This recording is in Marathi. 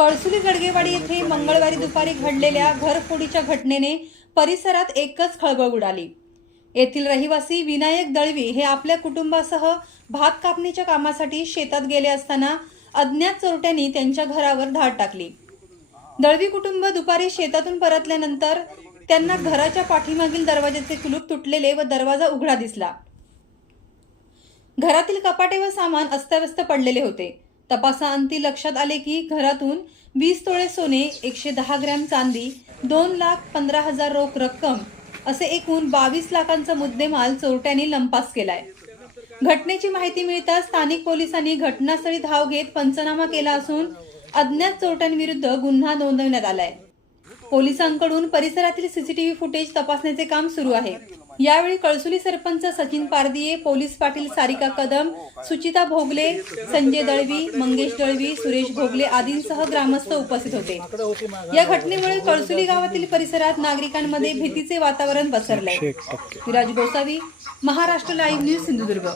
कळसुली गडगेवाडी येथे मंगळवारी दुपारी घडलेल्या घरफोडीच्या घटनेने परिसरात एकच खळबळ उडाली. येथील रहिवासी विनायक दळवी हे आपल्या कुटुंबासह भात कापणीच्या कामासाठी शेतात गेले असताना अज्ञात चोरट्यांनी त्यांच्या घरावर धाड टाकली. दळवी कुटुंब दुपारी शेतातून परतल्यानंतर त्यांना घराच्या पाठीमागील दरवाजाचे कुलूप तुटलेले व दरवाजा उघडा दिसला. घरातील कपाटे व सामान अस्ताव्यस्त पडलेले होते. तपासाअंती लक्षात आले की घरातून वीस तोळे सोने एकशे दहा ग्रॅम चांदी दोन लाख पंधरा हजार रोख रक्कम असे एकूण बावीस लाखांचा मुद्देमाल चोरट्यांनी लंपास केलाय. घटनेची माहिती मिळताच स्थानिक पोलिसांनी घटनास्थळी धाव घेत पंचनामा केला असून अज्ञात चोरट्यांविरुद्ध गुन्हा नोंदवण्यात आलाय. पोलिसांकडून परिसरातील सीसीटीव्ही फुटेज तपासण्याचे काम सुरू आहे. यावेळी कळसुली सरपंच सचिन पारदिये पोलीस पाटील सारिका कदम सुचिता भोगले संजय दळवी मंगेश दळवी सुरेश भोगले आदींसह ग्रामस्थ उपस्थित होते. या घटनेमुळे कळसुली गावातील परिसरात नागरिकांमध्ये भीतीचे वातावरण पसरले विराज गोसावी महाराष्ट्र लाईव्ह न्यूज सिंधुदुर्ग.